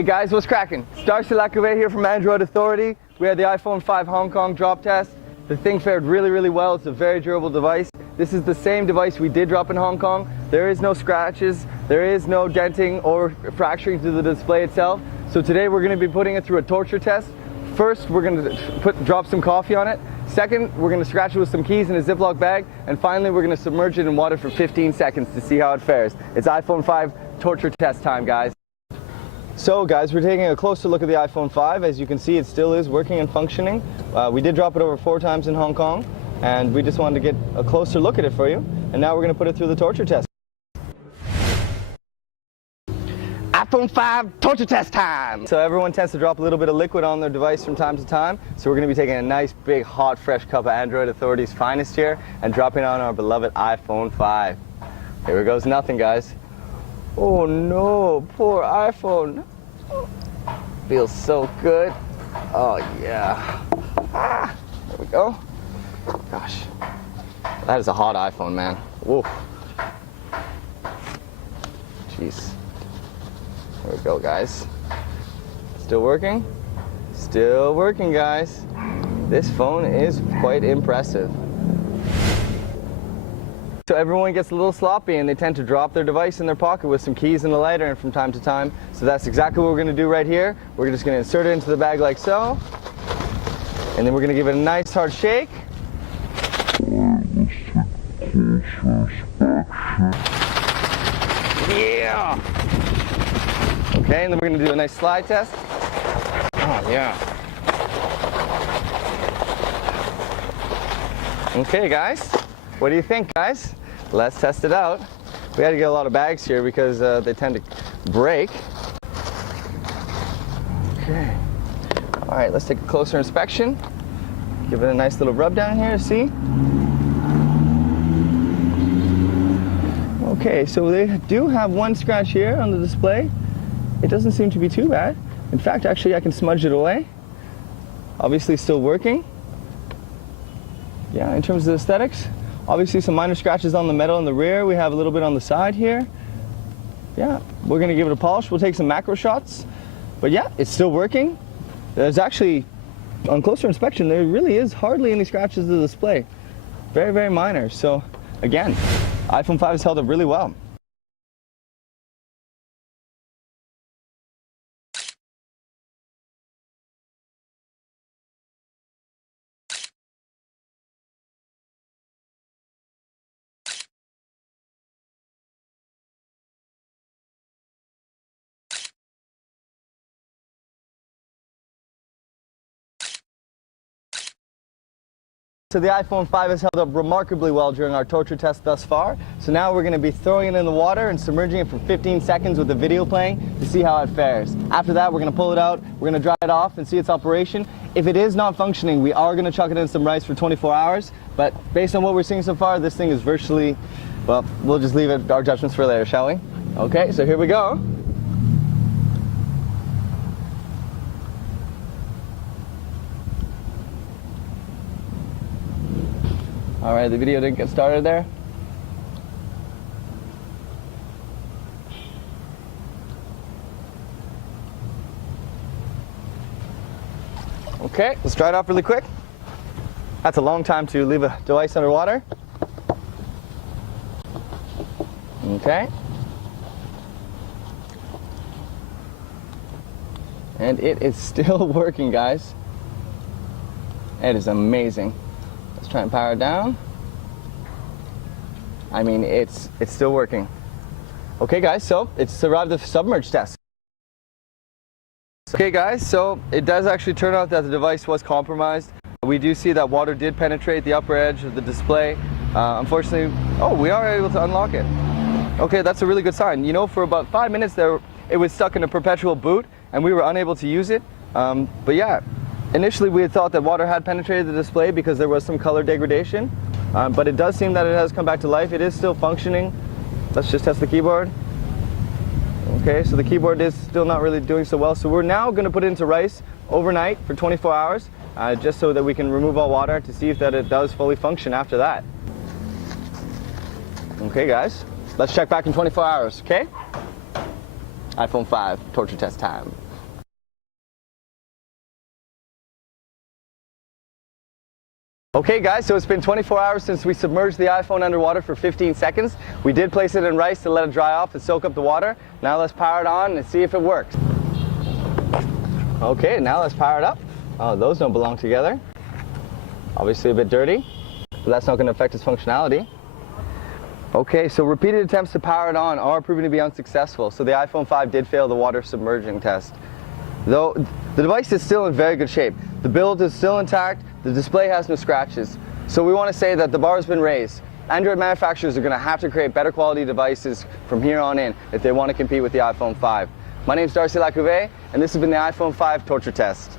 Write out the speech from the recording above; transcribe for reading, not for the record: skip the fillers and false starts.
Hey guys, what's cracking? Star Silakave here from Android Authority. We had the iPhone 5 Hong Kong drop test. The thing fared really well. It's a very durable device. This is the same device we did drop in Hong Kong. There is no scratches, there is no denting or fracturing to the display itself. So today we're going to be putting it through a torture test. First, we're going to drop some coffee on it. Second, we're going to scratch it with some keys in a Ziploc bag. And finally, we're going to submerge it in water for 15 seconds to see how it fares. It's iPhone 5 torture test time, guys. So guys, we're taking a closer look at the iPhone 5. As you can see, it still is working and functioning. We did drop it over 4 times in Hong Kong, and we just wanted to get a closer look at it for you. And now we're going to put it through the torture test. iPhone 5 torture test time! So everyone tends to drop a little bit of liquid on their device from time to time. So we're going to be taking a nice, big, hot, fresh cup of Android Authority's finest here and dropping it on our beloved iPhone 5. Here goes nothing, guys. Oh no, poor iPhone. Feels so good. Oh yeah. Ah, there we go. Gosh, that is a hot iPhone, man. Whoa. Jeez. There we go, guys. Still working? Still working, guys. This phone is quite impressive. So everyone gets a little sloppy and they tend to drop their device in their pocket with some keys and a lighter and from time to time. So that's exactly what we're going to do right here. We're just going to insert it into the bag like so. And then we're going to give it a nice hard shake. Yeah! Okay, and then we're going to do a nice slide test. Oh yeah. Okay guys, what do you think, guys? Let's test it out. We had to get a lot of bags here because they tend to break. Okay. All right, let's take a closer inspection. Give it a nice little rub down here, see? Okay, so they do have one scratch here on the display. It doesn't seem to be too bad. In fact, actually, I can smudge it away. Obviously still working. Yeah, in terms of aesthetics, obviously some minor scratches on the metal in the rear. We have a little bit on the side here. Yeah, we're gonna give it a polish. We'll take some macro shots. But yeah, it's still working. There's actually, on closer inspection, there really is hardly any scratches to the display. Very minor. So again, iPhone 5 has held up really well. So the iPhone 5 has held up remarkably well during our torture test thus far. So now we're going to be throwing it in the water and submerging it for 15 seconds with the video playing to see how it fares. After that, we're going to pull it out, we're going to dry it off and see its operation. If it is not functioning, we are going to chuck it in some rice for 24 hours. But based on what we're seeing so far, this thing is virtually, well, we'll just leave it our judgments for later, shall we? Okay, so here we go. All right, the video didn't get started there. Okay, let's dry it off really quick. That's a long time to leave a device underwater. Okay. And it is still working, guys. It is amazing. Let's try and power it down. I mean, it's still working. Okay guys, so it's survived the submerge test. Okay guys, so it does actually turn out that the device was compromised. We do see that water did penetrate the upper edge of the display. Unfortunately, oh, we are able to unlock it. Okay, that's a really good sign. You know, for about 5 minutes there, it was stuck in a perpetual boot and we were unable to use it. But yeah. Initially, we had thought that water had penetrated the display because there was some color degradation, but it does seem that it has come back to life. It is still functioning. Let's just test the keyboard. Okay, so the keyboard is still not really doing so well. So we're now going to put it into rice overnight for 24 hours, just so that we can remove all water to see if that it does fully function after that. Okay, guys, let's check back in 24 hours, okay? iPhone 5 torture test time. Okay guys, so it's been 24 hours since we submerged the iPhone underwater for 15 seconds. We did place it in rice to let it dry off and soak up the water. Now let's power it on and see if it works. Okay, now let's power it up. Oh, those don't belong together. Obviously a bit dirty, but that's not going to affect its functionality. Okay, so repeated attempts to power it on are proving to be unsuccessful, so the iPhone 5 did fail the water submerging test. Though the device is still in very good shape. The build is still intact, the display has no scratches. So we want to say that the bar has been raised. Android manufacturers are going to have to create better quality devices from here on in if they want to compete with the iPhone 5. My name is Darcy Lacouvé, and this has been the iPhone 5 torture test.